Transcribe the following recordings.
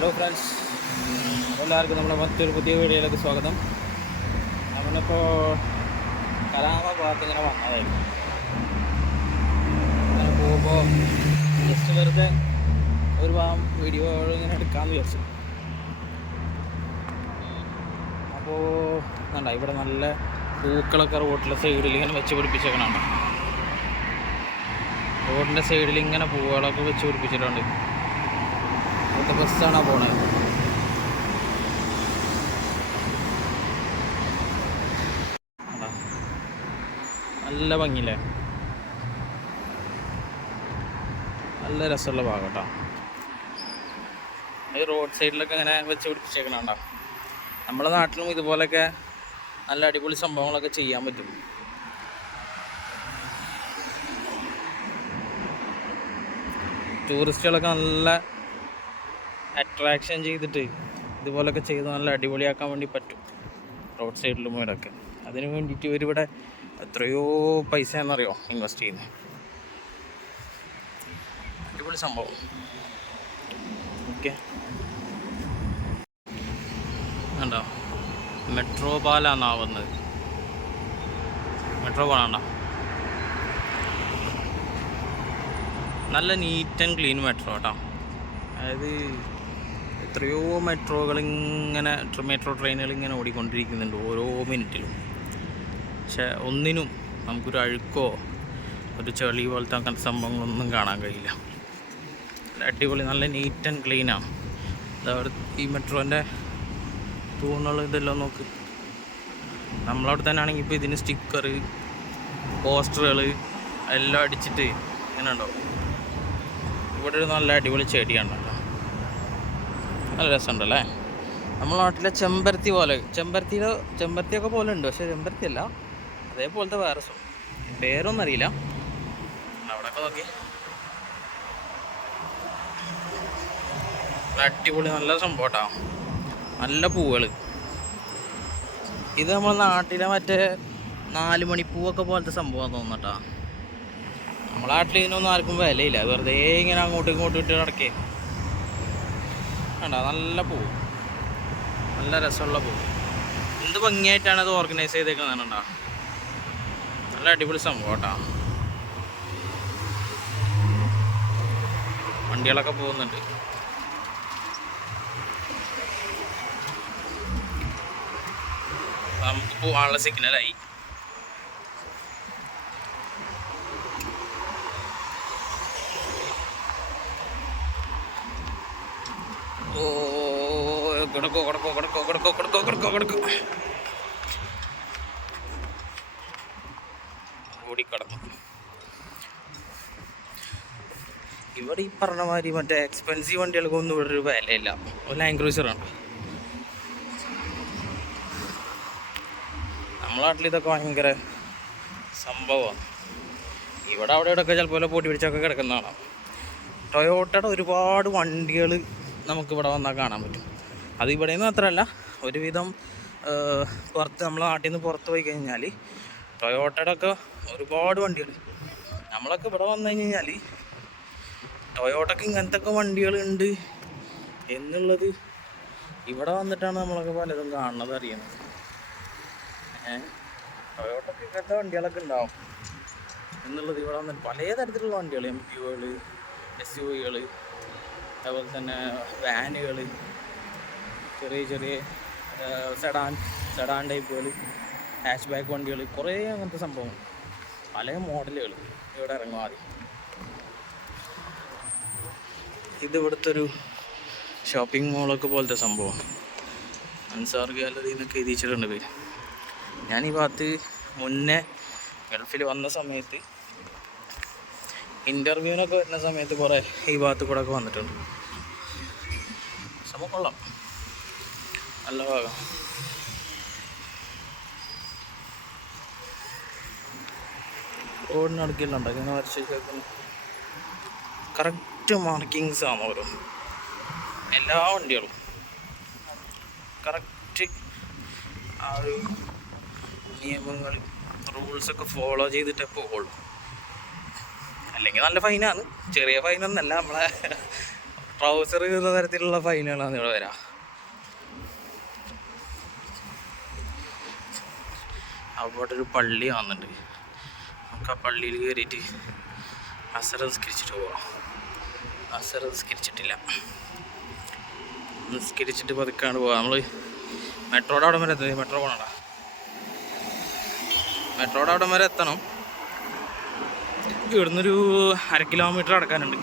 Hello friends, എല്ലാവർക്കും നമ്മുടെ മറ്റൊരു പുതിയ വീഡിയോയിലേക്ക് സ്വാഗതം. നമ്മളിപ്പോൾ കലാമ ഭാഗത്ത് ഇങ്ങനെ വന്നതായിരുന്നു. അങ്ങനെ പോകുമ്പോൾ ജസ്റ്റ് വെറുതെ ഒരു ഭാഗം വീഡിയോ ഇങ്ങനെ എടുക്കാമെന്ന് വിചാരിച്ചു. അപ്പോൾ എന്താ ഇവിടെ നല്ല പൂക്കളൊക്കെ റോഡിലെ സൈഡിൽ ഇങ്ങനെ വെച്ച് പിടിപ്പിച്ചേക്കണുണ്ട്. റോഡിൻ്റെ സൈഡിൽ ഇങ്ങനെ പൂക്കളൊക്കെ വെച്ച് പിടിപ്പിച്ചിട്ടുണ്ട്. ഇവിടുത്തെ ബസ്സാണ് പോണത്. നല്ല ഭംഗിയില്ലേ, നല്ല രസമുള്ള ഭാഗം കേട്ടോ. ഈ റോഡ് സൈഡിലൊക്കെ ഇങ്ങനെ വെച്ച് പിടിപ്പിച്ചേക്കണുണ്ടോ. നമ്മുടെ നാട്ടിലും ഇതുപോലെയൊക്കെ നല്ല അടിപൊളി സംഭവങ്ങളൊക്കെ ചെയ്യാൻ പറ്റും. ടൂറിസ്റ്റുകളൊക്കെ നല്ല അട്രാക്ഷൻ ചെയ്തിട്ട് ഇതുപോലൊക്കെ ചെയ്ത് നല്ല അടിപൊളിയാക്കാൻ വേണ്ടി പറ്റും റോഡ് സൈഡിലും ഇവിടെയൊക്കെ. അതിന് വേണ്ടിയിട്ട് ഇവരിവിടെ എത്രയോ പൈസ എന്നറിയോ ഇൻവെസ്റ്റ് ചെയ്യുന്നത്. അടിപൊളി സംഭവം. ഓക്കെ, ഉണ്ടോ മെട്രോ പാലാന്നാവുന്നത്. മെട്രോ പാലാണ്ടോ, നല്ല നീറ്റ് ആൻഡ് ക്ലീൻ മെട്രോ കേട്ടോ. അതായത് എത്രയോ മെട്രോകൾ ഇങ്ങനെ മെട്രോ ട്രെയിനുകൾ ഇങ്ങനെ ഓടിക്കൊണ്ടിരിക്കുന്നുണ്ട് ഓരോ മിനിറ്റിലും. പക്ഷെ ഒന്നിനും നമുക്കൊരു അഴുക്കോ ഒരു ചെളി പോലത്തെ അങ്ങനത്തെ സംഭവങ്ങളൊന്നും കാണാൻ കഴിയില്ല. അടിപൊളി, നല്ല നീറ്റ് ആൻഡ് ക്ലീനാണ്. അതവിടെ ഈ മെട്രോൻ്റെ തൂണുകൾ ഇതെല്ലാം നോക്ക്. നമ്മളവിടെ തന്നെ ആണെങ്കിൽ ഇപ്പോൾ ഇതിന് സ്റ്റിക്കർ, പോസ്റ്ററുകൾ എല്ലാം അടിച്ചിട്ട് ഇങ്ങനെ ഉണ്ടാവും. ഇവിടെ ഒരു നല്ല അടിപൊളി ചെടിയാണ് കേട്ടോ, നല്ല രസമുണ്ടല്ലേ. നമ്മളെ നാട്ടിലെ ചെമ്പരത്തി പോലെ, ചെമ്പരത്തിയൊക്കെ പോലെ ഉണ്ട്, പക്ഷേ ചെമ്പരത്തി അല്ല, അതേപോലത്തെ വേറെ പേരൊന്നും അറിയില്ല. അവിടെയൊക്കെ നോക്കി, അടിപൊളി നല്ല സംഭവം കേട്ടോ. നല്ല പൂവുകൾ. ഇത് നമ്മളെ നാട്ടിലെ മറ്റേ 4 മണിപ്പൂവൊക്കെ പോലത്തെ സംഭവം തോന്നട്ടാ. നമ്മളെ നാട്ടിൽ ഇതിനൊന്നും ആർക്കും വിലയില്ല, വെറുതെ ഇങ്ങനെ അങ്ങോട്ടും ഇങ്ങോട്ടും ഇട്ട് നടക്കേ. കണ്ടോ, നല്ല പൂവ്, നല്ല രസമുള്ള പൂവ്. എന്ത് ഭംഗിയായിട്ടാണ് അത് ഓർഗനൈസ് ചെയ്തേക്കുന്നതാണോ. നല്ല അടിപൊളി സംഭവം കേട്ടോ. വണ്ടികളൊക്കെ പോകുന്നുണ്ട്. നമുക്ക് പോകാനുള്ള സിഗ്നലായി. ഓ കിടക്കോ കിടക്കോ കിടക്കോ കിടക്കോ കിടക്കോ കിടക്കോ കിടക്കോ ഓടിക്കിടന്നു. ഇവിടെ ഈ പറഞ്ഞ മാതിരി മറ്റേ എക്സ്പെൻസീവ് വണ്ടികൾക്കൊന്നും ഇവിടെ ഒരു വിലയില്ല. ഒരു ലാൻഡ് ക്രൂസറാണ്. നമ്മളെ നാട്ടിൽ ഇതൊക്കെ ഭയങ്കര സംഭവമാണ്. ഇവിടെ അവിടെ ഇവിടെയൊക്കെ ചിലപ്പോൾ പൊട്ടി പിടിച്ചൊക്കെ കിടക്കുന്നതാണ്. ടൊയോട്ടയുടെ ഒരുപാട് വണ്ടികൾ നമുക്കിവിടെ വന്നാൽ കാണാൻ പറ്റും. അത് ഇവിടെ നിന്ന് മാത്രമല്ല, ഒരുവിധം പുറത്ത് നമ്മളെ നാട്ടിൽ നിന്ന് പുറത്ത് പോയി കഴിഞ്ഞാൽ ടൊയോട്ടയുടെ ഒക്കെ ഒരുപാട് വണ്ടികൾ. നമ്മളൊക്കെ ഇവിടെ വന്നു കഴിഞ്ഞാൽ ടൊയോട്ടയ്ക്ക് ഇങ്ങനത്തെ ഒക്കെ വണ്ടികളുണ്ട് എന്നുള്ളത് ഇവിടെ വന്നിട്ടാണ് നമ്മളൊക്കെ പലതും കാണുന്നത്, അറിയുന്നത്. ടൊയോട്ടയ്ക്ക് ഇങ്ങനത്തെ വണ്ടികളൊക്കെ ഉണ്ടാവും എന്നുള്ളത് ഇവിടെ വന്നിട്ട് പല തരത്തിലുള്ള വണ്ടികൾ, MPVകൾ, SUVകൾ, അതുപോലെ തന്നെ വാനുകൾ, ചെറിയ ചെറിയ സെഡാൻ ടൈപ്പുകൾ, ഹാച്ച് ബാക്ക് വണ്ടികൾ, കുറേ അങ്ങനത്തെ സംഭവങ്ങൾ, പല മോഡലുകൾ ഇവിടെ ഇറങ്ങും ആദ്യം. ഇത് ഇവിടുത്തെ ഒരു ഷോപ്പിംഗ് മോളൊക്കെ പോലത്തെ സംഭവം. അൻസാർ ഗാലറി എന്നൊക്കെ എഴുതിച്ചിട്ടുണ്ട് പേര്. ഞാൻ ഈ ഭാഗത്ത് മുന്നേ ഗൾഫിൽ വന്ന സമയത്ത് ഇൻ്റർവ്യൂവിനൊക്കെ വരുന്ന സമയത്ത് കുറേ ഈ ഭാഗത്ത് കൂടെ ഒക്കെ വന്നിട്ടുണ്ട്. സംഭവം കൊള്ളാം, നല്ല ഭാഗം. റോഡിനടുക്കിലുണ്ടോ ഇങ്ങനെ വരച്ചേക്കുന്നു. കറക്റ്റ് മാർക്കിങ്സ് ആണ് ഓരോ എല്ലാ വണ്ടികളും. കറക്റ്റ് ആ ഒരു നിയമങ്ങൾ, റൂൾസൊക്കെ ഫോളോ ചെയ്തിട്ടേ പോകുള്ളൂ. അല്ലെങ്കിൽ നല്ല ഫൈനാണ്, ചെറിയ ഫൈനൊന്നല്ല. നമ്മളെ ട്രൗസർ കീറുന്ന തരത്തിലുള്ള ഫൈനുകളാണ് ഇവിടെ വരാം. അവിടെ ഒരു പള്ളി കാണുന്നുണ്ട്. നമുക്ക് ആ പള്ളിയിൽ കയറിയിട്ട് അസർ നിസ്കരിച്ചിട്ട് പോവാം. അസർ നിസ്കരിച്ചിട്ടില്ല, നിസ്കരിച്ചിട്ട് പതുക്കാണ്ട് പോവാം. നമ്മൾ മെട്രോയുടെ അവിടെ വരെ എത്തുന്നത്. മെട്രോ പോകണടാ, മെട്രോയുടെ അവിടെ വരെ എത്തണം. ഇവിടുന്നൊരു 1/2 കിലോമീറ്റർ നടക്കാനുണ്ട്,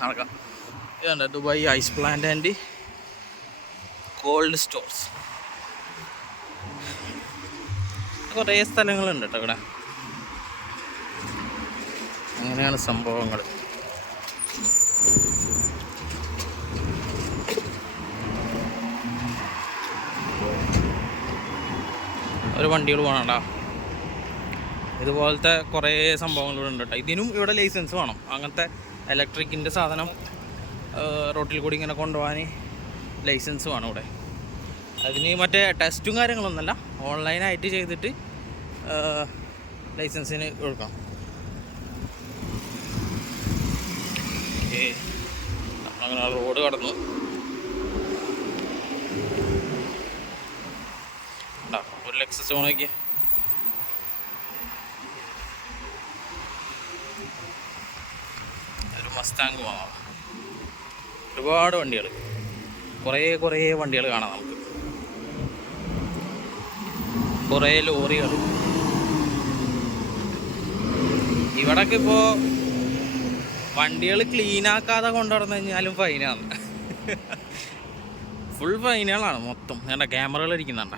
നടക്കാം. ഇതുണ്ട് Dubai ice plant and cold stores. കുറേ സ്ഥലങ്ങളുണ്ട് കേട്ടോ ഇവിടെ. അങ്ങനെയാണ് സംഭവങ്ങൾ. ഒരു വണ്ടികൾ പോകണടാ. ഇതുപോലത്തെ കുറേ സംഭവങ്ങളിവിടെ ഉണ്ട് കേട്ടോ. ഇതിനും ഇവിടെ ലൈസൻസ് വേണം. അങ്ങനത്തെ ഇലക്ട്രിക്കിൻ്റെ സാധനം റോട്ടിൽ കൂടി ഇങ്ങനെ കൊണ്ടുപോകാൻ ലൈസൻസ് വേണം ഇവിടെ. അതിന് മറ്റേ ടെസ്റ്റും കാര്യങ്ങളൊന്നുമല്ല, ഓൺലൈനായിട്ട് ചെയ്തിട്ട് ലൈസൻസിന് കൊടുക്കാം. അങ്ങനെ റോഡ് കടന്നു. ഒരു ലെക്സസ് നോക്കിയ ഒരു മസ്താങ് പോകാം. ഒരുപാട് വണ്ടികൾ, കുറേ വണ്ടികൾ കാണാം നമുക്ക്. കുറേ ലോറികൾ. ഇവിടൊക്കെ ഇപ്പോൾ വണ്ടികൾ ക്ലീനാക്കാതെ കൊണ്ടുനടന്നു കഴിഞ്ഞാലും ഫൈനാണ്. ഫുൾ ഫൈനുകളാണ് മൊത്തം. വേണ്ട ക്യാമറകൾ ഇരിക്കുന്നുണ്ട,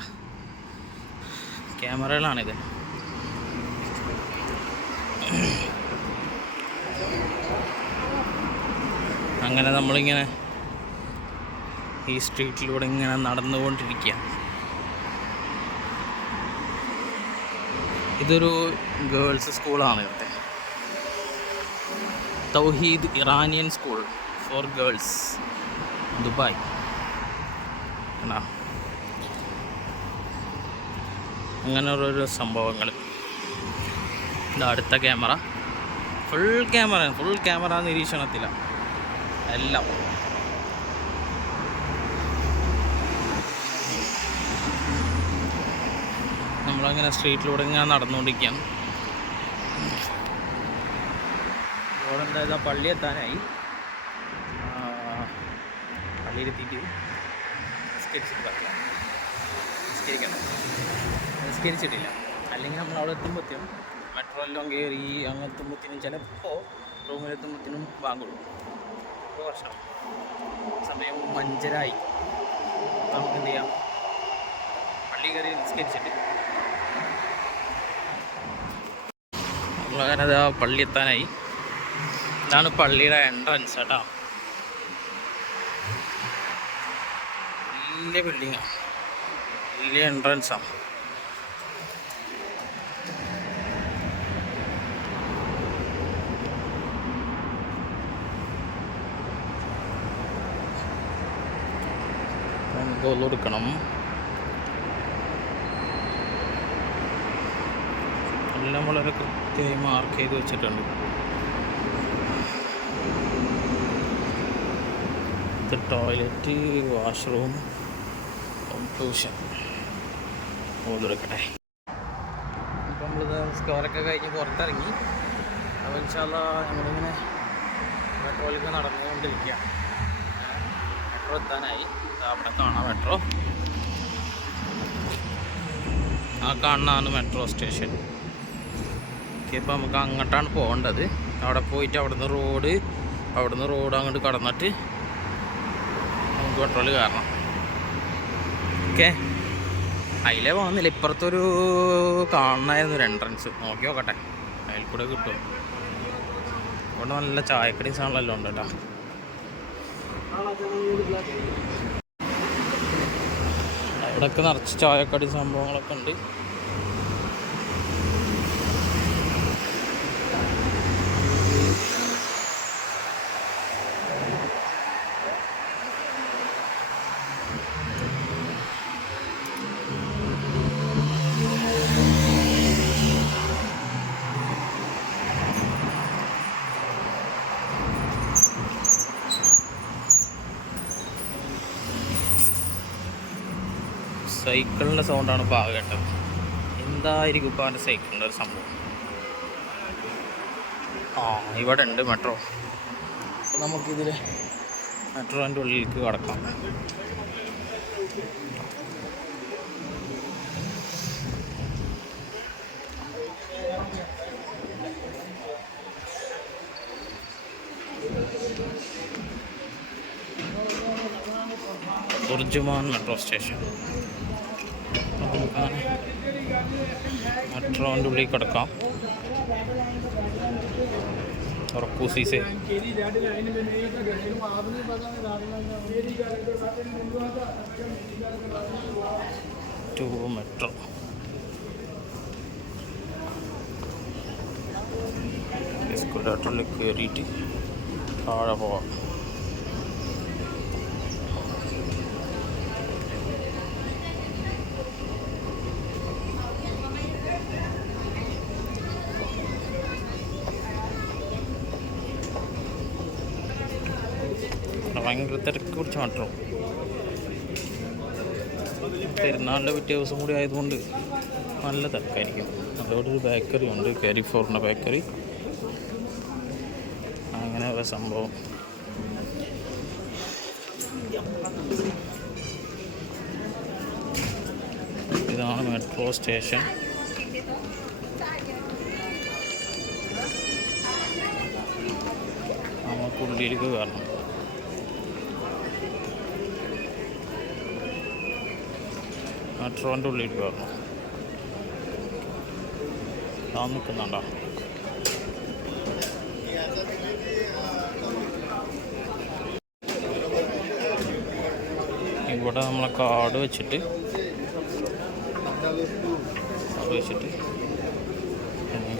ക്യാമറകളാണിത്. അങ്ങനെ നമ്മളിങ്ങനെ ഈ സ്ട്രീറ്റിലൂടെ ഇങ്ങനെ നടന്നുകൊണ്ടിരിക്കുക. ഇതൊരു ഗേൾസ് സ്കൂളാണ് ഇവിടുത്തെ. തൗഹീദ് Iranian school for girls Dubai. അങ്ങനെ ഓരോരോ സംഭവങ്ങൾ. ഇതാ അടുത്ത ക്യാമറ. ഫുൾ ക്യാമറ നിരീക്ഷണത്തിലാണ് എല്ലാം. നമ്മളങ്ങനെ സ്ട്രീറ്റിലൂടെ ഇങ്ങനെ നടന്നുകൊണ്ടിരിക്കുകയാണ്. ഇവിടെ എന്താ പള്ളി എത്താനായി. പള്ളിയിലെത്തിയിട്ട് നിസ്കരിച്ചിട്ടില്ല. അല്ലെങ്കിൽ നമ്മൾ അവിടെ എത്തുമ്പോഴത്തേനും മെട്രോ എല്ലാം കയറി അങ്ങ് എത്തുമ്പോഴത്തേനും ചിലപ്പോൾ റൂമിലെത്തുമ്പോഴത്തേനും ബാങ്കുള്ളൂ. ഇപ്പോൾ വർഷം സമയം 5:30. നമുക്ക് എന്ത് ചെയ്യാം, പള്ളി കയറി നിസ്കരിച്ചിട്ട് നമ്മളങ്ങനെ അത് പള്ളി എത്താനായി. ഇതാണ് പള്ളിയുടെ എൻട്രൻസ് കേട്ടോ. വലിയ ബിൽഡിങ്ങാണ്, വലിയ എൻട്രൻസാണ്. നമുക്ക് ഒന്നെടുക്കണം. എല്ലാം വളരെ കൃത്യമായി മാർക്ക് ചെയ്ത് വെച്ചിട്ടുണ്ട്. ഇത് ടോയ്ലറ്റ്, വാഷ്റൂം, ട്യൂഷൻ. ഓതെടുക്കട്ടെ. ഇപ്പം നമ്മളിത് സ്കോറൊക്കെ കഴിഞ്ഞ് പുറത്തിറങ്ങി. അപ്പോൾ ഇൻഷാല്ലാ നമ്മളിങ്ങനെ മെട്രോയിലൊക്കെ നടന്നുകൊണ്ടിരിക്കുക. മെട്രോ എത്താനായി. അവിടെ കാണാം മെട്രോ. ആ കാണുന്നതാണ് മെട്രോ സ്റ്റേഷൻ. ഇപ്പോൾ നമുക്ക് അങ്ങോട്ടാണ് പോകേണ്ടത്. അവിടെ പോയിട്ട് അവിടുന്ന് റോഡ് അങ്ങോട്ട് കടന്നിട്ട് നമുക്ക് മെട്രോയിൽ കയറണം. ഓക്കെ, അതിലേ പോകുന്നില്ല. ഇപ്പുറത്തൊരു കാണണമായിരുന്നു ഒരു എൻട്രൻസ്. നോക്കി നോക്കട്ടെ, അതിൽ കൂടെ കിട്ടും. ഇവിടെ നല്ല ചായക്കടി സാധനങ്ങളെല്ലാം ഉണ്ട് കേട്ടോ. ഇവിടെയൊക്കെ നിറച്ച് ചായക്കടി സംഭവങ്ങളൊക്കെ ഉണ്ട്. സൈക്കിളിൻ്റെ സൗണ്ടാണ് ഇപ്പോൾ ആകെ കേട്ടത്. എന്തായിരിക്കും ഇപ്പോൾ അവൻ്റെ സൈക്കിളിൻ്റെ ഒരു സംഭവം. ഇവിടെ ഉണ്ട് മെട്രോ. അപ്പോൾ നമുക്കിതിൽ മെട്രോൻ്റെ ഉള്ളിലേക്ക് കടക്കാം. BurJuman metro station. നമുക്ക് മെട്രോൻ്റെ ഉള്ളിൽ കിടക്കാം. ഉറക്കൂസീസേ ടു മെട്രോ. എസ്കലേറ്ററിൽ കയറിയിട്ട് താഴെ പോവാം. ഭയങ്കര തിരക്ക് പിടിച്ച മെട്രോ. പെരുന്നാളിൻ്റെ പിറ്റേ ദിവസം കൂടി ആയതുകൊണ്ട് നല്ല തിരക്കായിരിക്കും. അതോടെ ഒരു ബേക്കറി ഉണ്ട്, കാരിഫോറിൻ്റെ ബേക്കറി. അങ്ങനെ ഒരു സംഭവം. ഇതാണ് മെട്രോ സ്റ്റേഷൻ. നമുക്കുള്ളിലേക്ക് കയറണം. മെട്രോൻ്റെ ഉള്ളിൽ കയറണം. നിൽക്കുന്നുണ്ടോ? ഇവിടെ നമ്മളെ കാർഡ് വെച്ചിട്ട്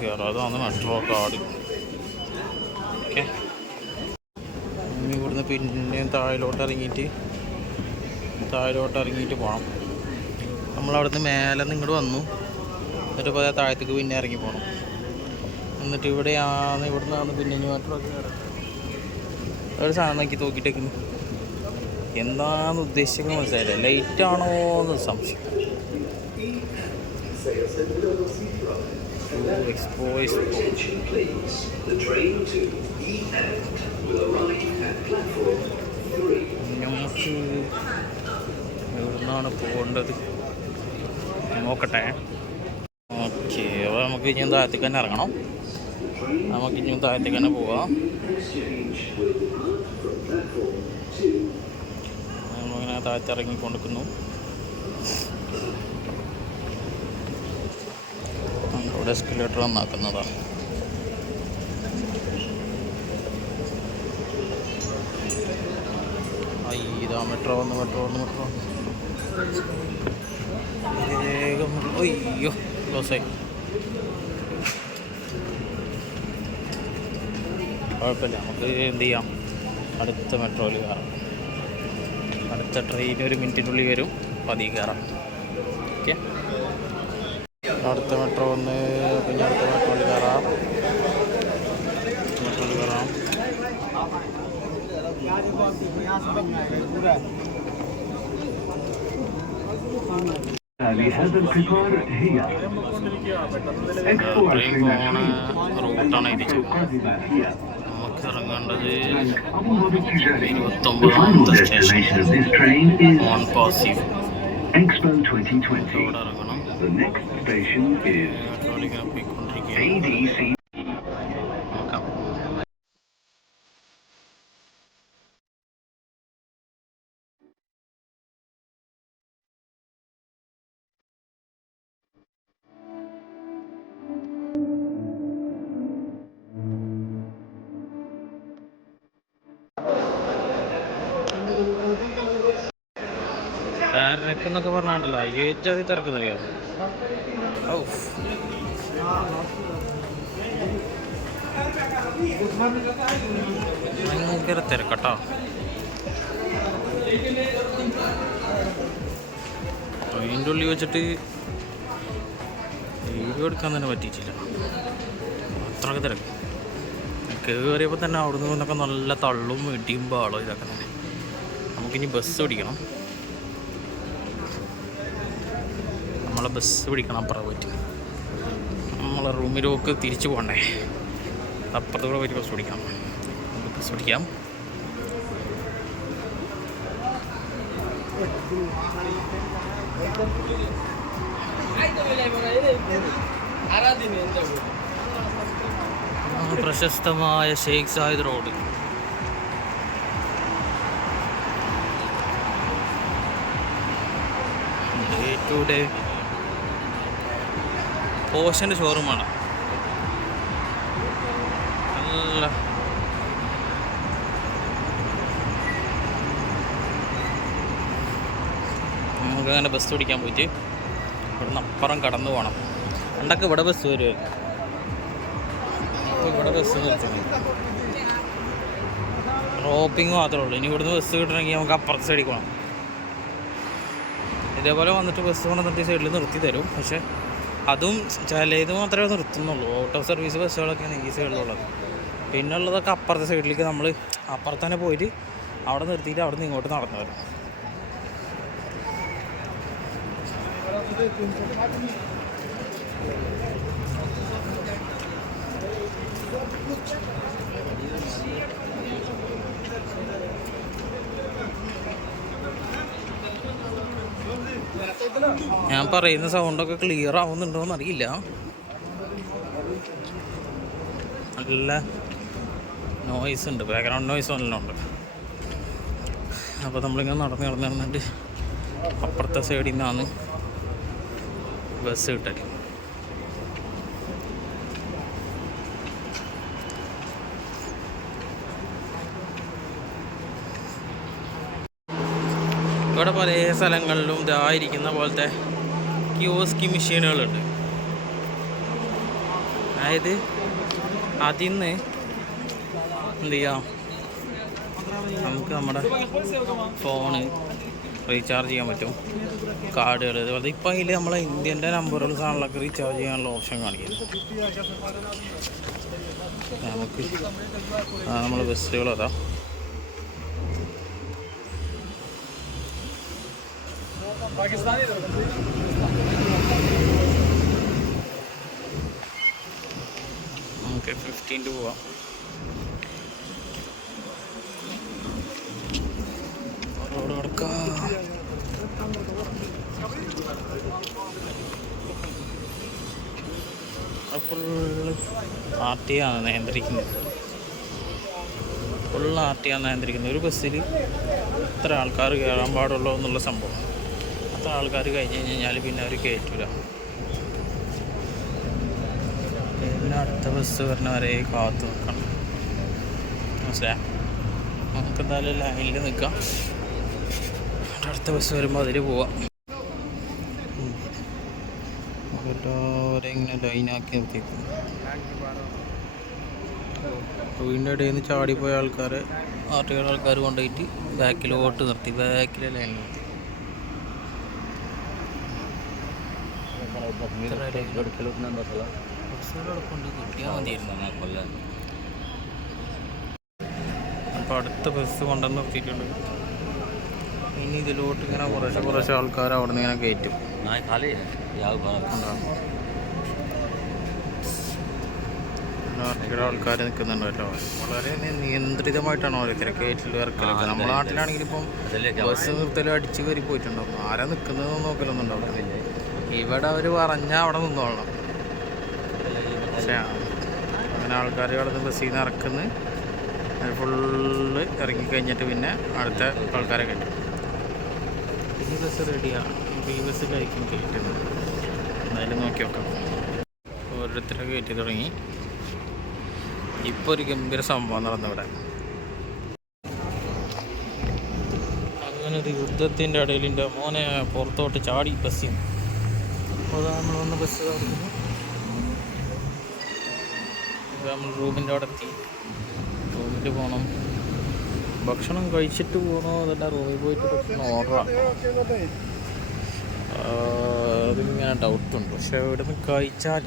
കയറാം. അതാണ് മെട്രോ കാർഡ്. ഓക്കെ. ഇവിടുന്ന് പിന്നെയും താഴോട്ട് ഇറങ്ങിയിട്ട് പോകണം. നമ്മളവിടുന്ന് മേലെ നിന്ന് ഇങ്ങോട്ട് വന്നു. എന്നിട്ട് ഇപ്പോൾ താഴത്തേക്ക് പിന്നെ ഇറങ്ങി പോകണം. എന്നിട്ട് ഇവിടുന്ന് പിന്നെ മെട്രോ ഒരു സാധനം നോക്കിയിട്ടേക്കുന്നു. എന്താണെന്ന് ഉദ്ദേശിക്കുന്നത് മനസ്സിലായില്ല. ലൈറ്റാണോ എന്ന് സംശയം. നമുക്ക് എവിടുന്നാണ് പോകേണ്ടത് നോക്കട്ടെ. ഓക്കെ, അപ്പോൾ നമുക്ക് ഇനി താഴത്തേക്ക് തന്നെ ഇറങ്ങണം. നമുക്കിനി താഴത്തേക്ക് തന്നെ പോവാം. നമ്മളിങ്ങനെ താഴത്ത് ഇറങ്ങിക്കൊണ്ടിരിക്കുന്നു. ഇവിടെ എസ്കലേറ്റർ നന്നാക്കുന്നതാണ്. ഇതാ മെട്രോ വന്ന് വേഗം. അയ്യോ, ക്ലോസായി. കുഴപ്പമില്ല, നമുക്ക് എന്ത് ചെയ്യാം, അടുത്ത മെട്രോയിൽ കയറാം. അടുത്ത ട്രെയിൻ 1 മിനിറ്റിനുള്ളിൽ വരും. പതിയെ കയറാം. ഓക്കെ, അടുത്ത മെട്രോ വന്ന് പിന്നെ അടുത്ത മെട്രോയിൽ കയറാം. ട്രെയിൻ പോണ റൂട്ടാണ് ഇത്. നമുക്ക് ഇറങ്ങേണ്ടത് 29ാമത്തെ സ്റ്റേഷൻ മോൺപാസീവ്. ഇവിടെ ഇറങ്ങണം. മെട്രോയിലിങ്ങനെ പോയിക്കൊണ്ടിരിക്കുകയാണ്. തിരക്കെന്നൊക്കെ പറഞ്ഞാണ്ടല്ലോ, ഏറ്റവും തിരക്ക് അറിയാം. ഭയങ്കര തിരക്കട്ടോ. ട്രെയിനിൻ്റെ ഉള്ളിൽ വെച്ചിട്ട് വീഡിയോ എടുക്കാൻ തന്നെ പറ്റിയിട്ടില്ല, അത്രയൊക്കെ തിരക്ക്. കയറിയപ്പോൾ തന്നെ അവിടെ നിന്നൊക്കെ നല്ല തള്ളും ഇടിയും ബാളോ ഇതൊക്കെ തന്നെ. നമുക്കിനി ബസ് ഓടിക്കണം. നമ്മളെ ബസ് പിടിക്കണം അപ്പുറം പോയിട്ട്. നമ്മളെ റൂമിലേക്ക് തിരിച്ചു പോകണ്ടേ, അപ്പുറത്തൂടെ പോയിട്ട് ബസ് പിടിക്കണം. ബസ് പിടിക്കാം. പ്രശസ്തമായ Sheikh Zayed road. Day to day പോഷൻ്റെ ഷോറൂമാണ്. നല്ല നമുക്കങ്ങനെ ബസ് പിടിക്കാൻ പോയിട്ട് ഇവിടെ നിന്ന് അപ്പുറം കടന്നു പോകണം. പണ്ടൊക്കെ ഇവിടെ ബസ് വരുമായിരുന്നു, ഇപ്പോൾ ഇവിടെ ബസ് നിർത്തുന്നു. ഡ്രോപ്പിങ് മാത്രമേ ഉള്ളൂ. ഇനി ഇവിടുന്ന് ബസ് കിട്ടണമെങ്കിൽ നമുക്ക് അപ്പുറത്തെ സൈഡിൽ പോകണം. ഇതേപോലെ വന്നിട്ട് ബസ് കൊണ്ടുവന്നിട്ട് ഈ സൈഡിൽ നിർത്തി തരും. പക്ഷേ അതും ചിലത് മാത്രമേ നിർത്തുന്നുള്ളൂ. ഔട്ട് ഓഫ് സർവീസ് ബസ്സുകളൊക്കെയാണ് ഈ സൈഡിലുള്ളത്. പിന്നെ ഉള്ളതൊക്കെ അപ്പുറത്തെ സൈഡിലേക്ക് നമ്മൾ അപ്പുറത്ത് തന്നെ പോയിട്ട് അവിടെ നിർത്തിയിട്ട് അവിടെ നിന്ന് ഇങ്ങോട്ട് നടന്നു വരും. ഞാൻ പറയുന്ന സൗണ്ടൊക്കെ ക്ലിയർ ആവുന്നുണ്ടോയെന്ന് അറിയില്ല. നല്ല നോയ്സ് ഉണ്ട്, ബാക്ക്ഗ്രൗണ്ട് നോയ്സ് നല്ലോണം ഉണ്ട്. അപ്പോൾ നമ്മളിങ്ങനെ നടന്നിട്ട് അപ്പുറത്തെ സൈഡിൽ നിന്നാണ് ബസ് കിട്ടല്. ഇവിടെ പല സ്ഥലങ്ങളിലും ഇതായിരിക്കുന്ന പോലത്തെ കിയോസ്കി മെഷീനുകളുണ്ട്. അതായത് അതിൽ നിന്ന് എന്ത് ചെയ്യാം, നമുക്ക് നമ്മുടെ ഫോണ് റീചാർജ് ചെയ്യാൻ പറ്റും, കാർഡുകൾ. അതുപോലെ ഇപ്പം അതിൽ നമ്മളെ ഇന്ത്യൻ്റെ നമ്പറുകൾ സാധനങ്ങളൊക്കെ റീചാർജ് ചെയ്യാനുള്ള ഓപ്ഷൻ കാണിക്കുന്നു. നമുക്ക് നമ്മൾ ബസ്സുകൾ അതാ നമുക്ക് 15 പോവാം. റോഡ് കിടക്കാം. ഫുള്ള് ആർ ടി ആണ് നിയന്ത്രിക്കുന്നത്. ഫുള്ള് ആർ ടി ആണ് നിയന്ത്രിക്കുന്നത്. ഒരു ബസ്സിൽ ഇത്ര ആൾക്കാർ കയറാൻ പാടുള്ളൂ എന്നുള്ള സംഭവം. അത്ര ആൾക്കാർ കഴിഞ്ഞ് കഴിഞ്ഞാൽ പിന്നെ അവർ കയറ്റില്ല. പിന്നെ അടുത്ത ബസ് വരുന്ന വരെ കാത്തു നിൽക്കണം. മനസ്സിലായോ? നമുക്ക് എന്തായാലും ലൈനിൽ നിൽക്കാം. അടുത്ത ബസ് വരുമ്പോൾ അതിൽ പോവാം. എല്ലാവരും ഇങ്ങനെ ലൈനാക്കി നിർത്തിയിരിക്കും. വീടിൻ്റെ ഇടയിൽ നിന്ന് ചാടിപ്പോയ ആൾക്കാരെ ആർട്ടികളുടെ ആൾക്കാർ കൊണ്ടുപോയിട്ട് ബാക്കിലോട്ട് നിർത്തി, ബാക്കിലെ ലൈനിൽ നിർത്തി. അപ്പോൾ അടുത്ത ബസ് കൊണ്ടുവന്ന് നിർത്തിയിട്ടുണ്ട്. ഇനി ഇതിലോട്ട് ഇങ്ങനെ കുറച്ച് ആൾക്കാർ അവിടെ നിന്ന് ഇങ്ങനെ കയറ്റും. നാട്ടിലെ ആൾക്കാർ നിൽക്കുന്നുണ്ട് കേട്ടോ. വളരെ നിയന്ത്രിതമായിട്ടാണ് ഓരോരുത്തരെ കയറ്റിൽ ഇറക്കലൊക്കെ. നമ്മുടെ നാട്ടിലാണെങ്കിൽ ഇപ്പം ബസ് നിർത്തലും അടിച്ച് കയറി പോയിട്ടുണ്ടാവും. ആരാ നിൽക്കുന്നതെന്ന് നോക്കലൊന്നും ഉണ്ടാവില്ല. ഇവിടെ അവർ പറഞ്ഞാൽ അവിടെ നിന്നോളണം. പക്ഷേ അങ്ങനെ ആൾക്കാർ കടന്ന് ബസ്സിൽ നിന്ന് ഇറക്കുന്നു. അത് ഫുള്ള് ഇറങ്ങിക്കഴിഞ്ഞിട്ട് പിന്നെ അടുത്ത ആൾക്കാരെ കയറ്റും. ഈ ബസ് റെഡിയാണ്. അപ്പോൾ ഈ ബസ്സിലായിരിക്കും കയറ്റുന്നത്. എന്തായാലും നോക്കി നോക്കാം. ഓരോരുത്തരെ കയറ്റി തുടങ്ങി. ഇപ്പോൾ ഒരു ഗംഭീര സംഭവം നടന്നിവിടെ. അങ്ങനെ ഒരു യുദ്ധത്തിൻ്റെ ഇടയിലിൻ്റെ മോനെ പുറത്തോട്ട് ചാടി ബസ്സിൽ നിന്ന്. അപ്പോൾ നമ്മൾ വന്ന് ബസ് കാണിക്കുന്നു. നമ്മൾ റൂമിൻ്റെ അവിടെ എത്തി. റൂമിൽ പോകണം. ഭക്ഷണം കഴിച്ചിട്ട് പോകണോ അതല്ല റൂമിൽ പോയിട്ട് ഭക്ഷണം ഓർഡറാണ്. അതിങ്ങനെ ഡൗട്ടുണ്ട്. പക്ഷേ ഇവിടെ നിന്ന് കഴിച്ചാൽ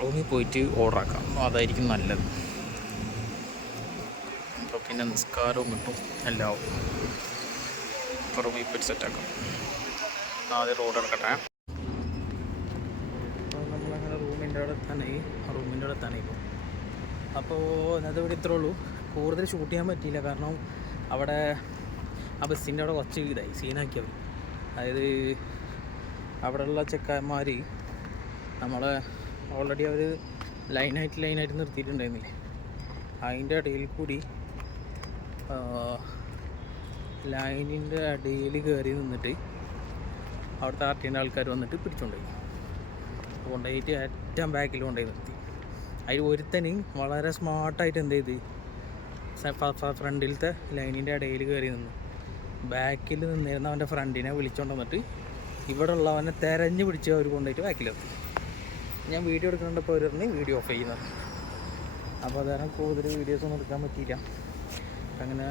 റൂമിൽ പോയിട്ട് ഓർഡറാക്കാം. അതായിരിക്കും നല്ലത്. അപ്പോൾ പിന്നെ നിസ്കാരവും കിട്ടും, എല്ലാവും. അപ്പോൾ റൂമിൽ പോയിട്ട് സെറ്റാക്കാം. ആദ്യം റോഡ് എടുക്കട്ടെ. അപ്പോൾ നമ്മളങ്ങനെ റൂമിൻ്റെ അവിടെ എത്താനായി ഇപ്പോൾ. അപ്പോൾ ഇന്നത്തെ ഇവിടെ ഇത്രേ ഉള്ളൂ. കൂടുതൽ ഷൂട്ട് ചെയ്യാൻ പറ്റിയില്ല, കാരണം അവിടെ ആ ബസ്സിൻ്റെ അവിടെ കുറച്ച് ഇതായി സീനാക്കി അവർ. അതായത് അവിടെയുള്ള ചെക്കന്മാർ നമ്മളെ ഓൾറെഡി അവർ ലൈനായിട്ട് നിർത്തിയിട്ടുണ്ടായിരുന്നില്ലേ, അതിൻ്റെ ഇടയിൽ കൂടി ലൈനിൻ്റെ ഇടയിൽ കയറി നിന്നിട്ട് അവിടുത്തെ ആർട്ടിൻ്റെ ആൾക്കാർ വന്നിട്ട് കൊണ്ടുപോയിട്ട് ഏറ്റവും ബാക്കിൽ കൊണ്ടുപോയി നിർത്തി. അതിൽ ഒരുത്തന് വളരെ സ്മാർട്ടായിട്ട് എന്ത് ചെയ്ത് ഫ്രണ്ടിലത്തെ ലൈനിൻ്റെ ഇടയിൽ കയറി നിന്നു. ബാക്കിൽ നിന്നിരുന്ന അവൻ്റെ ഫ്രണ്ടിനെ വിളിച്ചുകൊണ്ട് വന്നിട്ട് ഇവിടെ ഉള്ളവനെ തെരഞ്ഞു പിടിച്ച് അവർ കൊണ്ടുപോയിട്ട് ബാക്കിലെത്തി. ഞാൻ വീഡിയോ എടുക്കുന്നുണ്ടപ്പോൾ അവർ പറഞ്ഞ് വീഡിയോ ഓഫ് ചെയ്യുന്നത്. അപ്പോൾ അതാണ് കൂടുതൽ വീഡിയോസൊന്നും എടുക്കാൻ പറ്റിയില്ല. അങ്ങനെ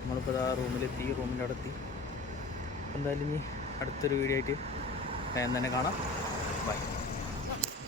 നമ്മളിപ്പോൾ ആ റൂമിൻ്റെ അവിടെ എത്തി. എന്തായാലും ഇനി അടുത്തൊരു വീഡിയോ ആയിട്ട് തന്നെ കാണാം. ബൈ.